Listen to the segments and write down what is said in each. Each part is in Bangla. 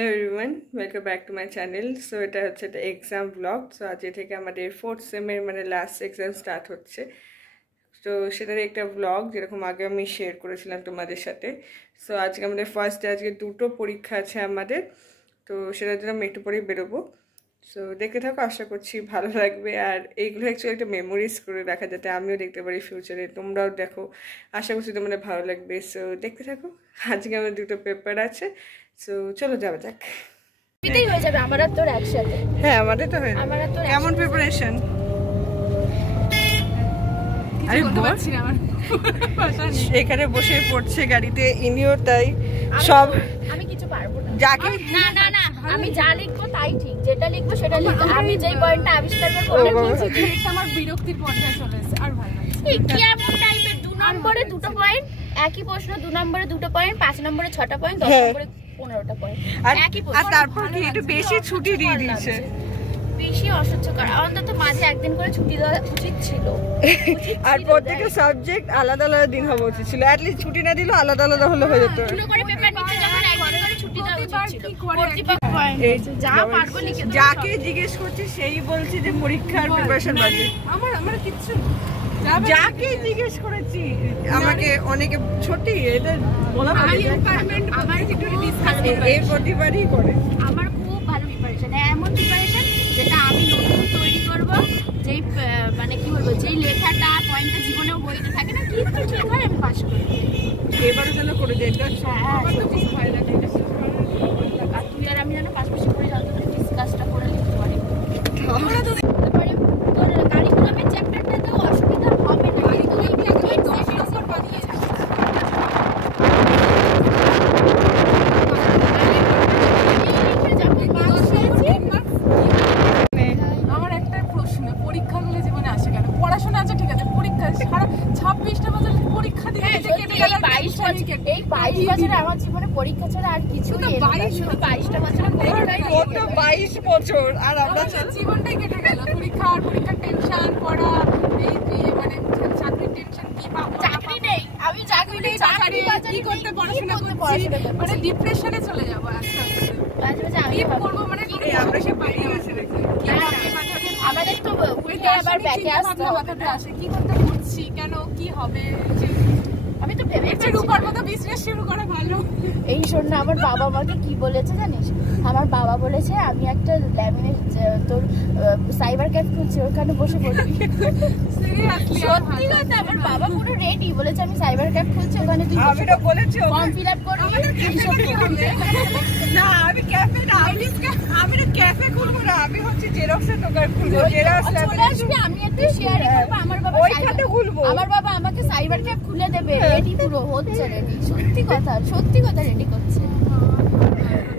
Hello everyone, welcome back to my channel. So এটা হচ্ছে একটা এক্সাম ব্লগ। সো আজ থেকে আমাদের 4th সেমের মানে লাস্ট এক্সাম স্টার্ট হচ্ছে। তো সেটার একটা ব্লগ যেরকম আগে আমি শেয়ার করেছিলাম তোমাদের সাথে। সো আজকে আমাদের ফার্স্ট ডে, আজকে দুটো পরীক্ষা আছে আমাদের। তো সেটার জন্য আমি একটু পরেই বেরোবো। সো দেখতে থাকো, আশা করছি ভালো লাগবে। আর এইগুলো অ্যাকচুয়ালি একটা মেমোরিজ করে রাখা, যাতে আমিও দেখতে পারি ফিউচারে, তোমরাও দেখো। আশা করছি তোমাদের ভালো লাগবে। সো দেখতে থাকো। আজকে আমাদের দুটো পেপার আছে। সো চলো যাওয়া যাক। এটাই হয়ে যাবে আমার আর তোর একসাথে। হ্যাঁ আমাদের তো হয়ে আমার আর তোর কেমন প্রিপারেশন? আরে বলছি না, আমার এখানে বসে পড়ছে গাড়িতে, ইনিও তাই। সব আমি কিছু পারবো না। যাকে না না না, আমি যা লিখবো তাই ঠিক, যেটা লিখবো সেটা লিখবো। আমি যেই পয়েন্টটা আবিষ্কার করব ওটা বলছি। এটা আমার বিরক্তির পর্যায়ে চলে এসেছে, আর ভালো লাগে। এই কি এমন টাইপের 2 নম্বরে 2টো পয়েন্ট, একই প্রশ্ন 2 নম্বরে 2টো পয়েন্ট, 5 নম্বরে 6টা পয়েন্ট, 10 নম্বরে 15টা পয়েন্ট, একই প্রশ্ন। আর তারপর কি একটু বেশি ছুটি দিয়ে দিয়েছে, বেশি অসহ্যকর। অন্তত মাঝে একদিন করে ছুটি দেওয়া উচিত ছিল। আর প্রত্যেকটা সাবজেক্ট আলাদা আলাদা দিন হওয়া উচিত ছিল। অ্যাট লিস্ট ছুটি না দিলেও আলাদা আলাদা হলে হয়ে যেত। দুটো করে পেপার নিতে যখন একদিন করে ছুটি দেওয়া উচিত ছিল। যা পারবো লিখে দাও। যাকে জিজ্ঞেস করছি সেই বলছে যে পরীক্ষার প্রিপারেশন বাজে। আমার কিচ্ছু, যাকে জিজ্ঞেস করেছি আমাকে অনেকে ছুটি, এটা বলা হয় আমার একটু ডিসকাস এই প্রতিবারই করে। আমার খুব ভালো প্রিপারেশন, এমন প্রিপারেশন যেটা আমি নতুন তৈরি করব। যেই মানে কি বলবো, যেই লেখাটা পয়েন্টটা জীবনেও বইতে থাকে না, কিন্তু ঠিক হয় আমি পাস করব। এবারে যেন করে দেয়, এটা আমার তো খুব ভালো লাগে। আর তুই আর আমি যেন পাশাপাশি করে যাতে ডিসকাসটা করে লিখতে পারি। তারপরে তোর কারিকুলামের চ্যাপ্টারটাতেও অসুবিধা হবে না, কিন্তু এই আমার একটা প্রশ্ন, পরীক্ষাগুলো জীবনে আসে কেন? পড়াশোনা আছে ঠিক আছে, পরীক্ষা সারা 26টা বছর পরীক্ষা দিয়ে এই 22 বছর আমার জীবনে পরীক্ষা ছাড়া আর কিছু নেই। 22টা বছর পরীক্ষাই, ও তো 22 বছর, আর আমরা জীবনটাই কেটে গেল পরীক্ষা আর পরীক্ষার টেনশন, পড়া, এই মানে চাকরির টেনশন, কি পাবো, চাকরি নেই। আমি চাকরি নেই, চাকরি কি করতে পড়াশোনা করছি, মানে ডিপ্রেশনে চলে যাবো আস্তে আস্তে। মাঝে মাঝে আমি কি করবো, মানে আমরা সে বাইরে গেছি নাকি? আমাদের তো উইকে আবার ব্যাকে আসতে মাথাতে আসে, কি করতে পড়ছি, কেন, কি হবে। আমি তো ভেবেছি রূপার মতো বিজনেস শুরু করা ভালো। এই শোন না, আমার বাবা আমাকে কি বলেছে জানিস? আমার বাবা বলেছে আমি একটা ল্যামিনেট, তোর সাইবার ক্যাফ খুলছি, ওখানে বসে পড়বি। সত্যি কথা, আমার বাবা পুরো রেডি, বলেছে আমি সাইবার ক্যাফ খুলছি, ওখানে তুই আমিও বলেছি ফর্ম ফিল আপ করবি। না আমি ক্যাফে না, আমি না ক্যাফে খুলবো না, আমি হচ্ছে জেরক্সের দোকান খুলবো। জেরক্স চলে আসবি, আমি একটু শেয়ার করব। আমার বাবা ওইখানে খুলবো, আমার বাবা আমাকে সাইবার ক্যাফ খুলে দেবে। রেডি, পুরো হচ্ছে রেডি। সত্যি কথা রেডি করছে।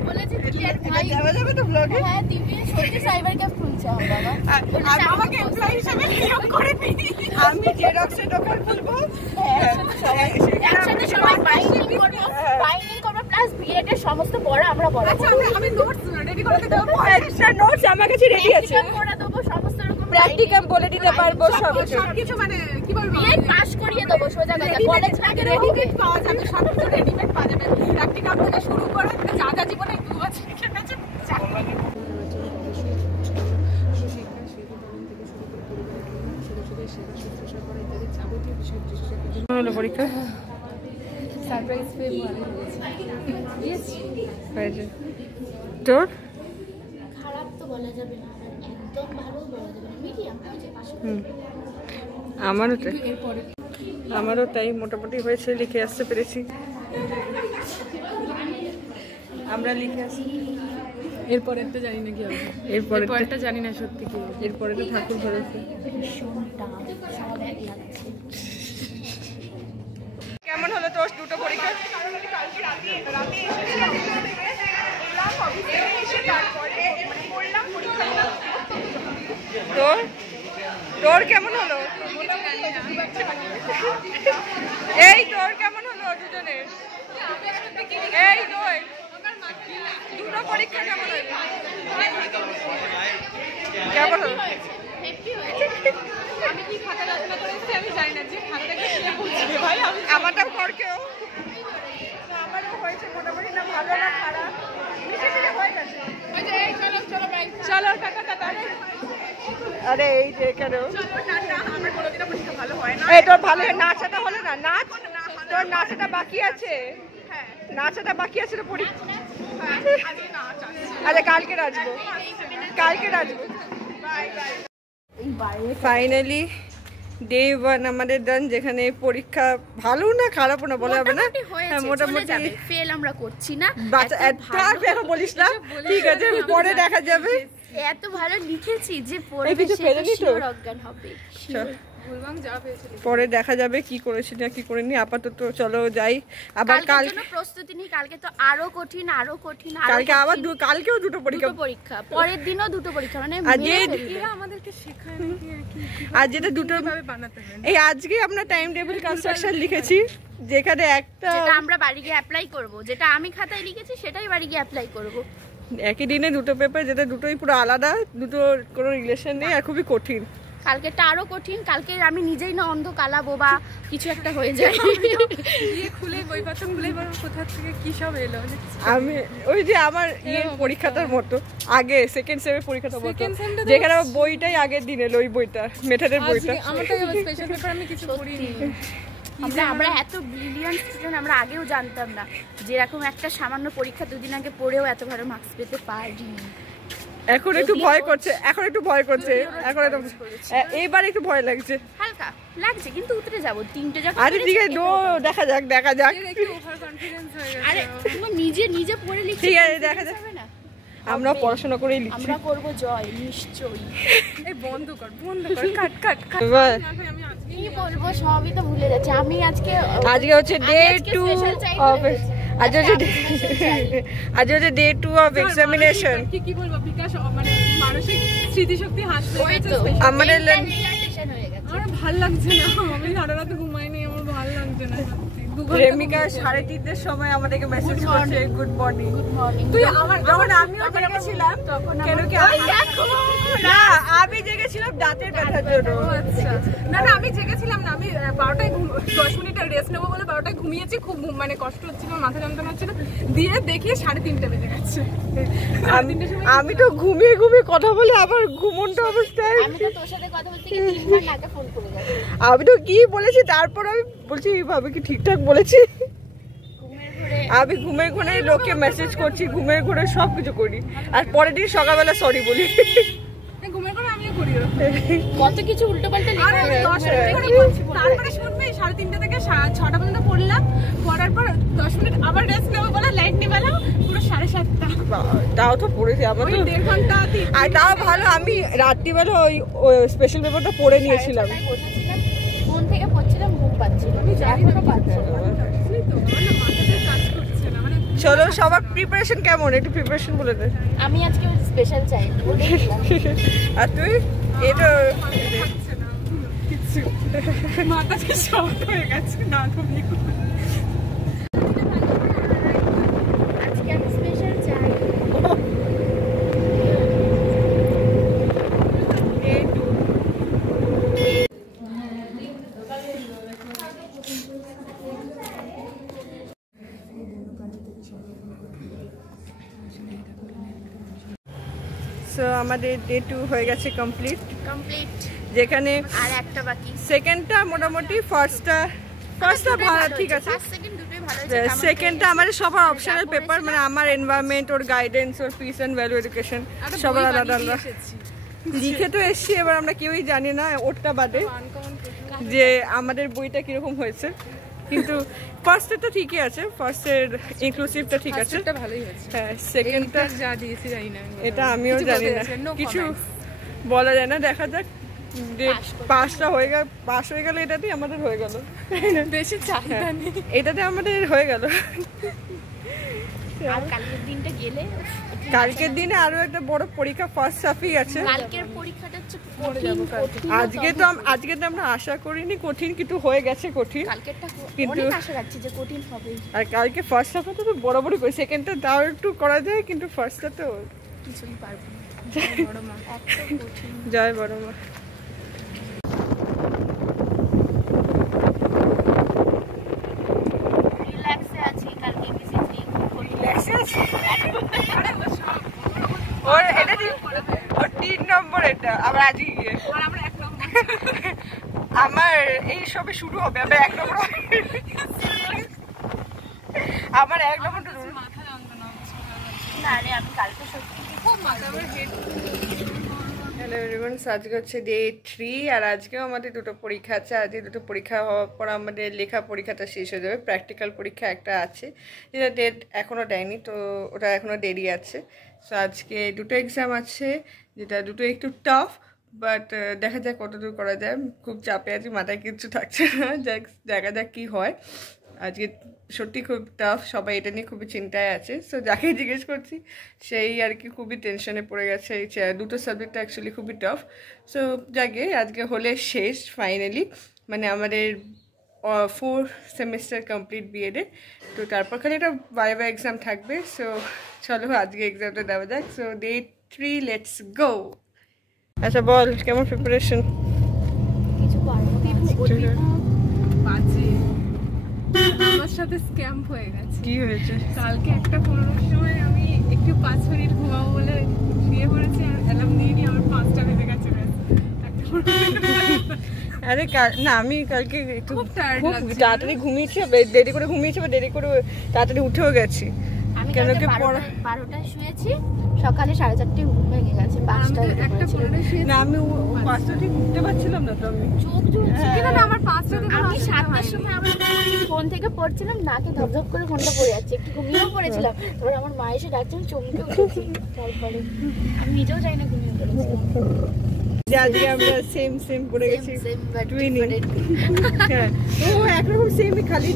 বলেছে ক্লিয়ার ভাই যাওয়া যাবে তো ব্লগে। হ্যাঁ দিবি, সত্যি সাইবার ক্যাফ খুলছে আমার বাবা। আর আমাকে এমপ্লয়ি হিসেবে নিয়োগ করে দিই। আমি জেরক্সের দোকান খুলবো, একসাথে সবাই বাইন্ডিং করবো প্লাস বিএড এর সমস্ত পড়া আমরা পড়াবো। আমি নোটস রেডি করে দেবো, একটা নোটস আমার কাছে রেডি আছে, পড়া দেবো, সমস্ত রকম প্র্যাকটিক্যাল বলে দিতে পারবো সবকিছু, মানে কি বলবো, বিএড পাস করিয়ে দেবো সোজা কথা। কলেজ লাগে রেডিমেড পাওয়া যাবে, সবকিছু রেডিমেড পাওয়া যাবে। প্র্যাকটিক্যাল থেকে শুরু করে যা যা জীবনে দু আছে কেটেছে। পরীক্ষা সারপ্রাইজ তোর খারাপ তো বলা যাবে না, একদম ভালো বলা যাবে না, মিডিয়াম। আমারও তাই মোটামুটি হয়েছে, লিখে আসতে পেরেছি। আমরা লিখে আসি, এরপরে তো জানি না কি হবে, এরপরটা জানি না সত্যি কি হবে। এরপরে তো ঠাকুর ভরসা। কেমন হলো তোর দুটো পরীক্ষা? তোর কেমন হলো? এই তোর কেমন হলো দুজনের? এই দুটো পরীক্ষা কেমন হলো? কেমন হলো? আমি কি খাতা রচনা করেছি আমি জানি না, যে খাতাটাকে কে বুঝবে ভাই। আমারটাও কর কেউ, আমারও হয়েছে মোটামুটি, না ভালো না খারাপ, মিশে চলো টাটা টাটা। আরে এই যে এখানেও এই তোর ভালো নাচাটা হলো না, নাচ তোর নাচাটা বাকি আছে, নাচাটা বাকি আছে তো পরীক্ষা। আরে কালকে নাচবো, কালকে নাচবো। ফাইনালি ডে 1 আমাদের ডান, যেখানে পরীক্ষা ভালো না খারাপও না বলা যাবে না, মোটামুটি ফেল আমরা করছি না, এখন বলিস না, ঠিক আছে পরে দেখা যাবে। এত ভালো লিখেছি যে পড়বে সে অজ্ঞান হবে। পরে দেখা যাবে কি করেছি না কি করিনি। আপাতত চলো যাই, আবার কাল প্রস্তুতি নিই, কালকে তো আরো কঠিন আরো কঠিন, কালকে আবার কালকেও দুটো পরীক্ষা, পরের দিনও দুটো পরীক্ষা, মানে আমাদেরকে শেখায় আর যেটা দুটো বানাতে হয়। এই আজকে আমরা টাইম টেবিল কনস্ট্রাকশন লিখেছি, যেখানে একটা যেটা আমরা বাড়ি গিয়ে অ্যাপ্লাই করব, যেটা আমি খাতায় লিখেছি সেটাই বাড়ি গিয়ে অ্যাপ্লাই করব। একই দিনে দুটো পেপার, যেটা দুটোই পুরো আলাদা, দুটো কোনো রিলেশন নেই আর খুবই কঠিন। কালকেটা আরো কঠিন, কালকে আমি নিজেই না অন্ধ কালা বোবা কিছু একটা হয়ে যায়। খুলে বইপত্র খুলে কোথা থেকে কি সব এলো। আমি ওই যে আমার পরীক্ষাটার মতো আগে সেকেন্ড সেমের পরীক্ষাটা মতো, যেখানে আমার বইটাই আগের দিন এলো, ওই বইটা মেথাডের বইটা। আমার তো স্পেশাল পেপার আমি কিছু পড়িনি। আমরা এত ব্রিলিয়ান্ট স্টুডেন্ট, আমরা আগেও জানতাম না যেরকম একটা সামান্য পরীক্ষা দুদিন আগে পড়েও এত ভালো মার্কস পেতে পারি। এখন একটু ভয় করছে, এখন একটু ভয় করছে, এখন এইবার একটু ভয় লাগছে, হালকা লাগছে কিন্তু উতরে যাব। তিনটে যখন আরে ঠিক আছে দেখা যাক দেখা যাক। একটু ওভার কনফিডেন্স হয়ে গেছে। আরে তুমি নিজে পড়ে লিখতে ঠিক আছে দেখা যাক, আমরা পড়াশোনা করেই লিখছি, আমরা করব জয় নিশ্চয়ই। এই বন্ধ কর কাট কাট কাট। আমি কি বলবো সবই তো ভুলে যাচ্ছে। আমি আজকে হচ্ছে ডে 2 অফ আজকে হচ্ছে ডে 2 অফ এক্সামিনেশন। কি বলবো বিকাশ মানে মানসিক স্মৃতিশক্তি হাসতে গেছে। আমাদের আমার ভালো লাগছে না, আমি সারা রাত ঘুমাইনি, আমার ভালো লাগছে না। রেমিকা 3:30 সময় আমাদেরকে মেসেজ করছে গুড মর্নিং। তুই আমার যখন আমিও জেগেছিলাম কেন কি না আমি জেগেছিলাম দাঁতের ব্যথার জন্য। না আমি জেগেছিলাম না, আমি 12টায় 10 মিনিট রেস্ট নেবো বলে 12টায় ঘুমিয়েছি। খুব মানে কষ্ট হচ্ছিল, মাথা যন্ত্রণা হচ্ছিল, দিয়ে দেখি 3:30 বেজে গেছে। আমি তো ঘুমিয়ে ঘুমিয়ে কথা বলে আবার ঘুমন্ত অবস্থায়, আমি তো তোর সাথে কথা বলতে গিয়ে 3বার নাকে ফোন করে গেছে। আমি তো কি বলেছি, তারপর আমি বলছি এইভাবে কি ঠিকঠাক বলেছি। আমি ঘুমের ঘুরে লোককে মেসেজ করছি, ঘুমের ঘুরে সবকিছু করি, আর পরের দিন সকালবেলা সরি বলি। ঘুমের ঘরে আমিও করি, কত কিছু উল্টো পাল্টা লিখে। তারপরে শুনবি 3:30 থেকে 6টা পর্যন্ত পড়লাম, পড়ার পর 10 মিনিট আবার রেস্ট নেবো বলে লাইট নিবালাম, পুরো 7:30টা। তাও তো পড়েছি আমার তো 1.5 ঘন্টা। আর তাও ভালো, আমি রাত্রিবেলা ওই স্পেশাল পেপারটা পড়ে নিয়েছিলাম। ফোন থেকে পড়ছিলাম, ঘুম পাচ্ছিল, এখনো পাচ্ছি। চলো সবার প্রিপারেশন কেমন, একটু প্রিপারেশন বলে দে। আমি আজকে স্পেশাল চাই আর তুই এটা মাথা শর্ট হয়ে গেছে না তুমি। আজকে আমি স্পেশাল চাই। সো আমাদের ডে 2 হয়ে গেছে কমপ্লিট, যেখানে আর একটা বাকি। সেকেন্ডটা মোটামুটি ফার্স্টটা ভালো, ঠিক আছে। সেকেন্ডটা আমাদের সবার অপশনাল পেপার, মানে আমার environment, or guidance, or piece and value education সবার আলাদা আলাদা লিখে তো এসছি। এবার আমরা কেউই জানি না ওরটা বাদে যে আমাদের বইটা কিরকম হয়েছে, কিন্তু ফার্স্টেরটা ঠিকই আছে, ফার্স্টের ইনক্লুসিভটা ঠিক আছে, ভালোই হয়েছে। হ্যাঁ সেকেন্ডটা যা দিয়েছি জানি না, এটা আমিও জানি না, কিছু বলা যায় না। দেখা যাক, পাসটা হয়ে গেল, পাস হয়ে গেলে এটাতেই আমাদের হয়ে গেল, বেশি চাহিদা নেই, এটাতে আমাদের হয়ে গেল। আর কালকের দিনটা গেলে, কালকের দিনে আরো একটা বড় পরীক্ষা ফার্স্ট হাফই আছে। কালকের পরীক্ষাটা হচ্ছে আজকে তো আমরা আশা করিনি কঠিন, কিন্তু হয়ে গেছে কঠিন। কালকেরটা কিন্তু অনেক আশা রাখছি যে কঠিন হবে। আর কালকে ফার্স্ট হাফে তো বরাবরই করি, সেকেন্ডটা তাও একটু করা যায়, কিন্তু ফার্স্টটা তো কিছুই পারবো না। বড় মা এত কঠিন। জয় বড় মা। রিল্যাক্সে আছি, কালকে মিসেস নিয়ে খুব রিল্যাক্সে আছি। ওর এটা রাজি আর আমরা 1 নম্বর আমার এই সবে শুরু হবে আমি 1 নম্বর আমার 1 নম্বর মাথা যন্ত্রণা হচ্ছে না রে আমি কালকে সত্যি খুব মাথা আমার হেড হ্যালো এভরিওয়ান, আজকে হচ্ছে ডে 3 আর আজকেও আমাদের দুটো পরীক্ষা আছে। আজকে দুটো পরীক্ষা হওয়ার পর আমাদের লেখা পরীক্ষাটা শেষ হয়ে যাবে। প্র্যাকটিক্যাল পরীক্ষা একটা আছে যেটা ডেট এখনও দেয়নি, তো ওটা এখনও দেরি আছে। সো আজকে দুটো এক্সাম আছে যেটা দুটো একটু টাফ, বাট দেখা যাক কতদূর করা যায়। খুব চাপে আছি, মাথায় কিচ্ছু থাকছে না, দেখা যাক কী হয়। আজকে সত্যি খুব টাফ, সবাই এটা নিয়ে খুবই চিন্তায় আছে। সো যাকে জিজ্ঞেস করছি সেই আর কি খুবই টেনশনে পড়ে গেছে। দুটো সাবজেক্ট অ্যাকচুয়ালি খুবই টাফ। সো যাকে আজকে হলে শেষ ফাইনালি, মানে আমাদের 4 সেমিস্টার কমপ্লিট বিএডে। তো তারপর খালি একটা ভাইভা এক্সাম থাকবে। সো চলো আজকে এক্সামটা দেওয়া যাক। So day 3 let's go. আচ্ছা বল, কেমন প্রিপারেশন? কিছু পারবো বাজে আমার সাথে স্ক্যাম হয়ে গেছে। কি হয়েছে? কালকে 1:15 সময় আমি একটু 5 মিনিট ঘুমাবো বলে শুয়ে পড়েছি, আর অ্যালার্ম দিয়ে নিয়ে আমার 5টা বেজে গেছে। আরে না, আমি কালকে একটু খুব টায়ার্ড লাগছে। তাড়াতাড়ি ঘুমিয়েছি, দেরি করে ঘুমিয়েছি বা দেরি করে তাড়াতাড়ি উঠেও গেছি। আমি কেন কালকে কি 12টায় শুয়েছি, সকালে 5:30 ঘুম ভেঙে গেছে। 5টা একটা ফোনে শুয়ে না, আমি 5টা থেকে উঠতে পারছিলাম না, তো আমি চোখ ঝুলছে কিনা না, আমার 5টা থেকে আমি 7টার সময় আমার ফোন থেকে পড়ছিলাম, নাকে ধপধপ করে ফোনটা পড়ে যাচ্ছে, একটু ঘুমিয়েও পড়েছিলাম। তারপর আমার মা এসে ডাকছে, আমি চমকে উঠেছি। তারপরে আমি নিজেও যাই না ঘুমিয়ে পড়েছিলাম। আজকে আমরা সেম পড়ে গেছি, Same but টুইনিং। different। হ্যাঁ, ও একরকম সেমই, খালি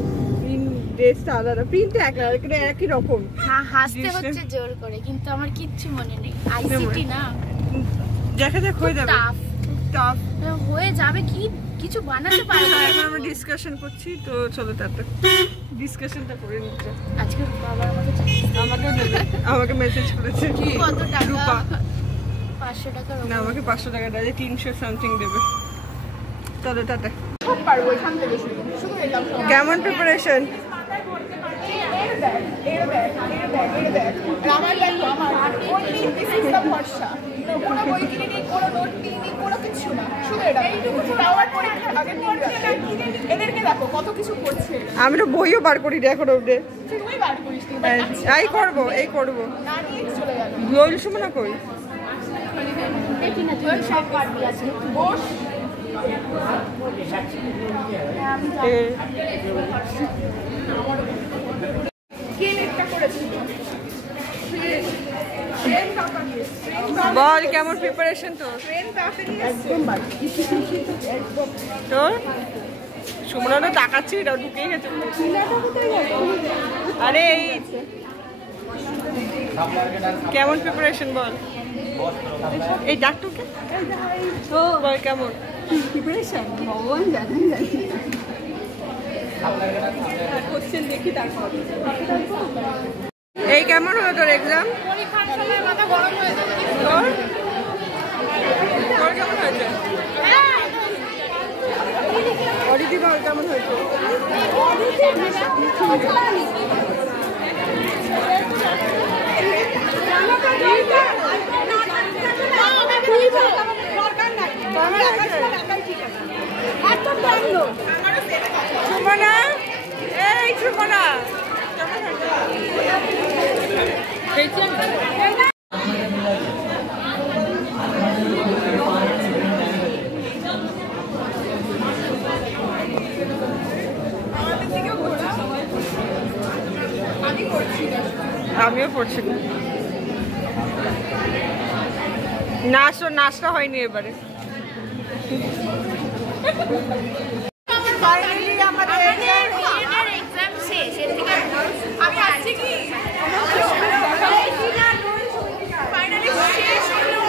ড্রেসটা আলাদা, প্রিন্টটা একই রকম। হ্যাঁ, হাসতে হচ্ছে জোর করে, কিন্তু আমার কিচ্ছু মনে নেই। আইসিটি না, দেখা যাক হয়ে যাবে। টাফ হয়ে যাবে, কি কিছু বানাতে পারবো না। এখন আমরা ডিসকাশন করছি, তো চলো তারপর ডিসকাশনটা করে নিচ্ছি। আজকে বাবার আমাকে মেসেজ করেছে কি কত টাকা? রূপা 500 টাকা। না, আমাকে 500 টাকা দেয়, 300 সামথিং দেবে। চলো টাটা। সব পারবো এখান থেকে শুরু এলাম। কেমন প্রিপারেশন? আমার দেখো, আমার this is the ভরসা। কোনো বই কিনে নেই, কোনো নোট নিই, কোনো কিছু না, শুধু এটা। আমার পরীক্ষার আগে এদেরকে দেখো কত কিছু করছে। আমি তো বইও বার করি নি এখন অব্দি। তুই বার করিস নি, এই করবো না নিয়ে চলে গেল। গোল সুমনা কই? দেখি না, তুই সব পারবি আজকে। বস কে একটা করেছে বল কেমন প্রিপারেশন তোর? ট্রেন তাড়াতাড়ি একদম তোর সুমনা তো তাকাচ্ছি না, ঢুকেই গেছে। আরে এই কেমন প্রিপারেশন বল? এই ডাক্তারকে বল কেমন প্রিপারেশন ভগবান জানেন। কোশ্চেন দেখি তারপর। এই কেমন হলো তোর এক্সাম? পরীক্ষার সময় মাথা গরম হয়ে যাবে। তোর কেমন হয়েছে? অদিতি বল কেমন হয়েছে? সুমনা, এই সুমনা কেমন হয়েছে? আমিও পড়ছি না, নাচটা হয়নি এবারে। ফাইনালি আমাদের এক্সাম শেষ। এর থেকে আমি আসছি কি ফাইনালি শেষ হলো।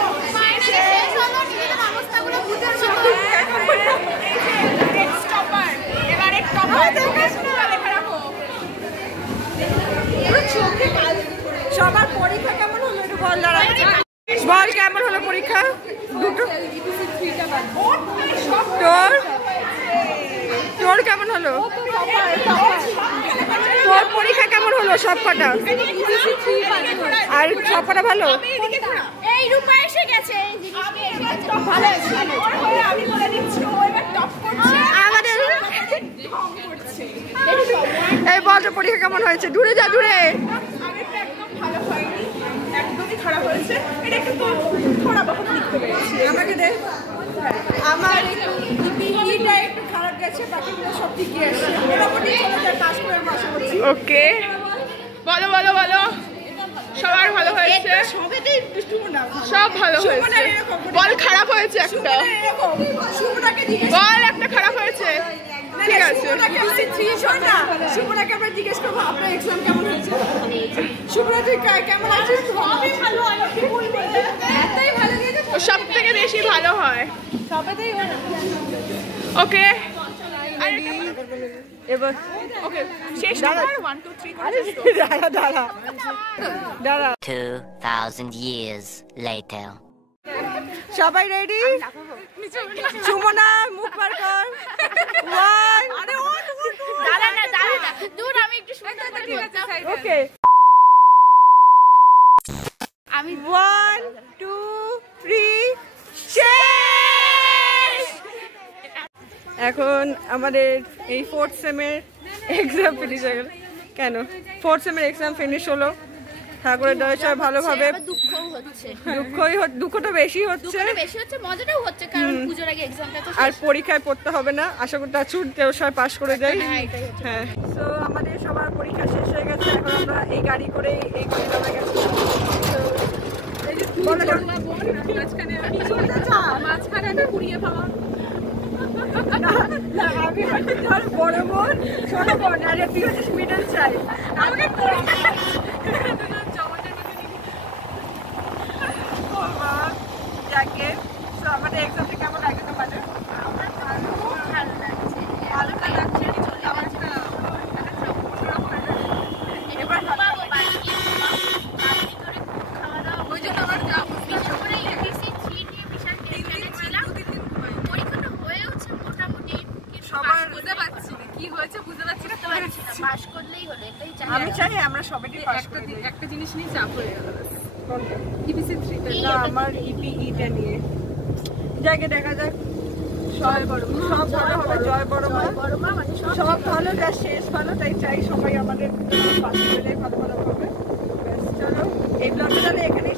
নিজেদের অবস্থাগুলো বুঝে নেক্সট টপার, এবারে টপার লেখা রাখো। চোখে কাল সবার পরীক্ষা কেমন হলো একটু বল। বল কেমন হলো পরীক্ষা? দুটো তোর কেমন হলো? তোর পরীক্ষা কেমন হলো সব কটা? আর সব কটা ভালো? এই নিরূপা এসে গেছে ভালো আছে আমি বলে দিচ্ছি ও এবার টপ করছে আমাদের এই বলটা পরীক্ষা কেমন হয়েছে? দূরে যা, দূরে। আগেরটা একদম ভালো হয়নি, একদমই খারাপ হয়েছে। এটা একটু থোড়া বহুত লিখতে পেরেছি। আমাকে দে। আমার ইপিটা একটু খারাপ গেছে, বাকিগুলো সব ঠিকই আছে। মোটামুটি চলে যায়, পাস করে আশা করছি। ওকে, বলো বলো বলো। সবার ভালো হয়েছে, সব ভালো হয়েছে। বল খারাপ হয়েছে একটা, বল একটা খারাপ হয়েছে। ঠিক আছে, শুভরাকে আমরা জিজ্ঞেস করবো আপনার এক্সাম কেমন হয়েছে। শুভরা তুই কেমন আছিস? সবই ভালো, এতই ভালো গেছে, সব থেকে বেশি ভালো হয়। ওকে, এবার ওকে শেষ নাম্বার 1 2 3 করে শেষ তো। দাঁড়া দাঁড়া দাঁড়া। 2000 years later. সবাই রেডি? সুমনা মুখ বার কর। দাঁড়া না দূর, আমি একটু সুন্দর করে বলতাম। ওকে, আমি 1 2 3 শেষ। এখন আমাদের এই 4th সেমের এক্সাম ফিনিশ হয়ে গেল। কেন 4th সেমের এক্সাম ফিনিশ হলো। ঠাকুরের দয়া সবাই ভালোভাবে। দুঃখও হচ্ছে, দুঃখটা বেশি হচ্ছে, বেশি হচ্ছে, মজাটাও হচ্ছে, কারণ পূজোর আগে এক্সামটা তো আর পরীক্ষায় পড়তে হবে না। আশা করতে ছুটতেও সবাই পাস করে যায়। হ্যাঁ, এটাই হচ্ছে। হ্যাঁ, তো আমাদের সবার পরীক্ষা শেষ হয়ে গেছে। এখন আমরা এই গাড়ি করে এই কলেজে গেছি। মাঝখানে আমি পুড়িয়ে পাওয়া আমি বড় বোন, ছোট বোন, আর তুই হচ্ছিস মিডল চাই। যাকে আমাদের এক্সামটা কেমন লাগে তোমাদের? আমার তো খুব ভালো লাগছে, হালকা লাগছে, এবার ঘুমাবো, বাড়ি গিয়ে ঘুমাবো, তাড়াতাড়ি করে খাওয়া দাওয়া। ওই জন্য আমার বিশেষ করে UPSC 3 নিয়ে বিশাল টেনশনে ছিলাম। পরীক্ষাটা হয়েওছে মোটামুটি, কিন্তু সবার বুঝতে পারছি না কি হয়েছে, বুঝতে পারছি না। পাস করলেই হলো, এটাই চাই। আমি চাই আমরা সবাই পাস করে দিই। একটা জিনিস নিয়ে চাপ হয়ে গেল, ইপিসি 3 তে। না, আমার ইপিইটা নিয়ে যাকে দেখা যাক। সব ভালো হবে, জয় বড় মা। মানে সব ভালো, যা শেষ ভালো, তাই চাই সবাই আমাদের পাস করলে ভালো ভালো হবে। ব্যাস, চলো এই ব্লগটা তাহলে এখানেই